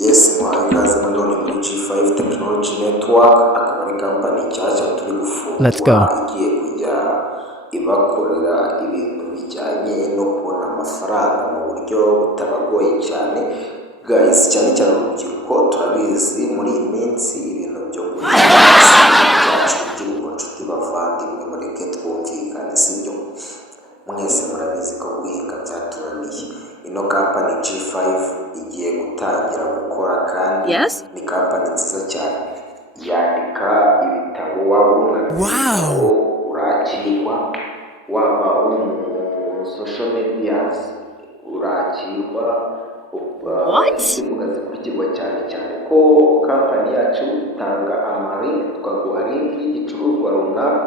Yes, muhaye ikaze nanone muri G5 Technology Network, akaba ari kampani nshyashya turi Let's gufungura go. igiye kujya ibakorera ibintu bijyanye no kubona amafaranga mu buryo butabagoye cyane. Guys, cyane cyane urubyiruko turabizi muri iyi minsi ibintu byo byacu by'urugo nshuti bavandimwe mureke twumvikane, sibyo? Mwese murabizi ko guhinga byaturaniye. Ino kampani G5 igiye gutangira gukora kandi ni kampani nziza cyane. Yandika ibitabo, waba umwana urakirwa, waba uri mu social medias urakirwa, zikurikirwa cyane cyane ko kampani yacu itanga amarinki, tukaguha linki y'igicuruzwa runaka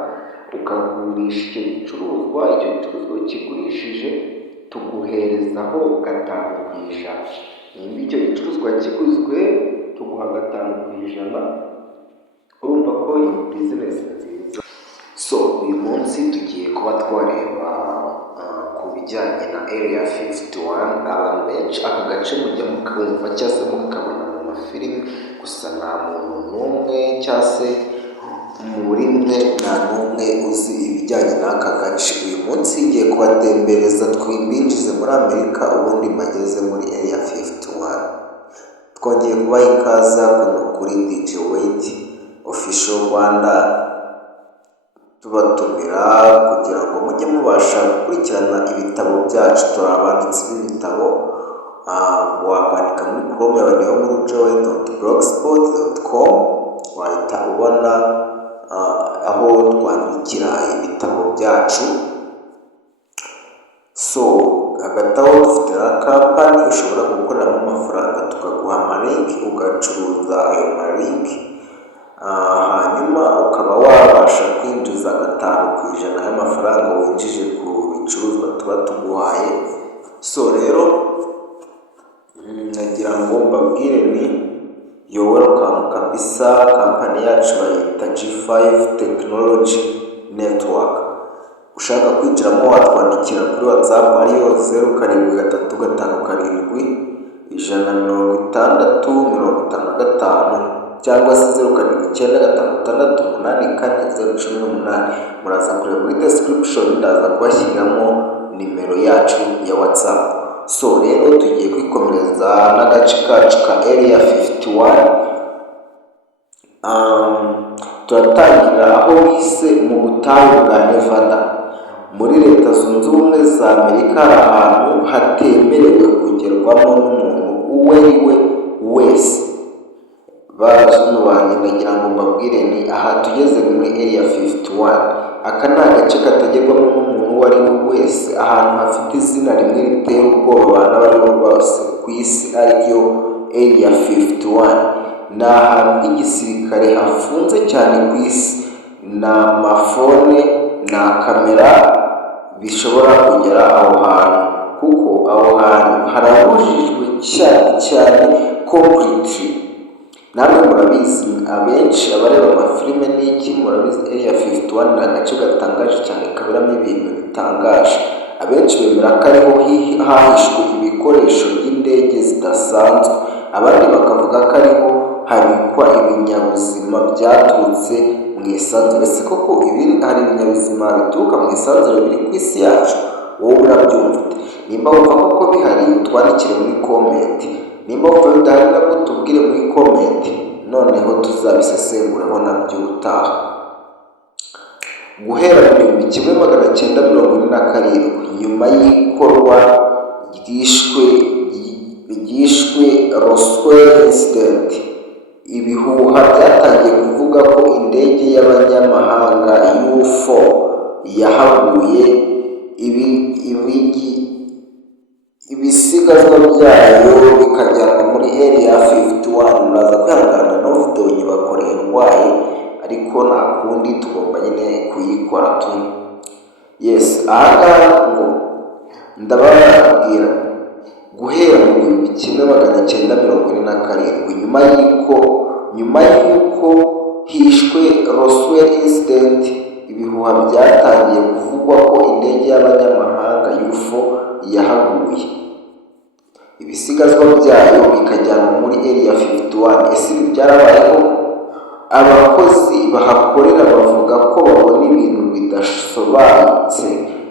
ukagurisha icyo gicuruzwa, icyo gicuruzwa kigurishije tuguherezaho 5%. Nimba icyo gicuruzwa kiguzwe tuguha 5%. Urumva ko iyi bizinesi nziza. So uyu munsi tugiye kuba twareba ku bijyanye na Area 51. Abantu benshi aka gace mujya mukumva cyangwa se mukabona mu mafilimi, gusa nta muntu n'umwe cyangwa se muri mwe nta n'umwe uzi ibijyanye n'aka gace. Uyu munsi ngiye kubatembereza twibinjize muri Amerika, ubundi mbageze muri Area 51. Twongeye kubaha ikaze hano kuri DJ Wait Official Rwanda, tubatumira kugira ngo mujye mubasha gukurikirana ibitabo byacu. Turi abanditsi b'ibitabo, wakwandika muri Chrome yawe niyo muri joy.blogspot.com, wahita ubona aho twandikira ibitabo byacu. So hagati aho dufite na kampani ushobora gukoreramo amafaranga, tukaguha amalinki ugacuruza ayo malinki, hanyuma ukaba wabasha kwinjiza 5% y'amafaranga winjije ku bicuruzwa tuba tuguhaye. So rero nagira ngo mbabwire ni yo welcome kabisa. Kampani yacu bayita G5 Technology Network. Ushaka kwinjiramo watwandikira kuri WhatsApp ariyo 07351655 cyangwa se 0795568418. Muraza kureba muri description, ndaza kubashyiramo nimero yacu ya WhatsApp. So rero tugiye kwikomereza n'agace kacu ka Area 51. Turatangira aho bise mu butayu bwa Nevada muri Leta Zunze Ubumwe za Amerika. Hari ahantu hatemerewe kugerwamo n'umuntu uwo ari we wese. Bazunu banjye ndagira ngo mbabwire ni aha tugeze muri Area 51. Aka ni agace katagerwamo n'umuntu uwo ari we wese, ahantu hafite izina rimwe ritera ubwoba abantu abo ari bo bose ku isi, ariryo Area 51. Ni ahantu h'igisirikare hafunze cyane ku isi. Ni amafone na kamera bishobora kugera aho hantu, kuko aho hantu harabujijwe cyane completely. Namwe murabizi, abenshi abareba amafilime n'iki murabizi Area 51 ni agace gatangaje cyane kaberamo ibintu bitangaje. Abenshi bemera ko ariho hahishwe ibikoresho by'indege zidasanzwe, abandi bakavuga ko ariho habikwa ibinyabuzima byaturutse mu isanzure. Se koko hari ibinyabuzima bituruka mu isanzure biri ku isi yacu? Wowe urabyumva ute? Nimba wumva koko bihari utwandikire muri comment, nimba wumva bidahari nabwo tubwire muri comment, noneho tuzabisesengureho nabyo ubutaha. Guhera mu 1947 nyuma y'ikorwa ryishwe Roswell incident, ibihuha byatangiye kuvuga ko indege y'abanyamahanga UFO yahaguye. Ibisigazwa byayo bikajyanwa muri Area 51. Muraza kwihangana no video nyibakoreye ndwaye, ariko nta kundi tugomba nyine kuyikora tu. Yes, ahangaha ngo ndababwira guhera mu 1947 nyuma y'uko hishwe Roswell incident, ibihuha byatangiye kuvugwa ko indege y'abanyamahanga UFO yahaguye. Ibisigazwa byayo bikajyanwa Area 51. Ese ibi byarabayeho? Abakozi bahakorera bavuga ko babona ibintu bidasobanutse,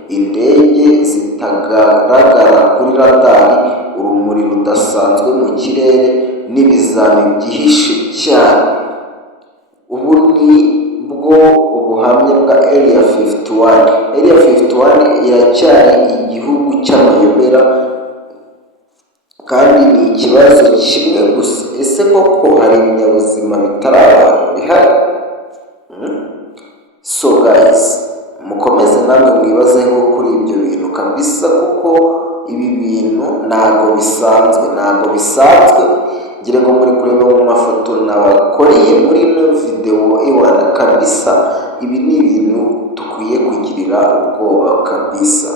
indege zitagaragara kuri radari, urumuri rudasanzwe mu kirere n'ibizami byihishe cyane. Ubu ni bwo ubuhamya bwa Area 51. Area 51 iracyari igihugu cy'amayobera kandi ni ikibazo kimwe gusa. Ese koko hari ibinyabuzima bitari abantu bihari? So guys, mukomeze namwe mwibazeho kuri ibyo bintu kabisa, kuko ibi bintu ntabwo bisanzwe. Ngira ngo muri kureba mu mafoto nabakoreye muri ino video iwana kabisa. Ibi ni ibintu dukwiye kugirira ubwoba kabisa.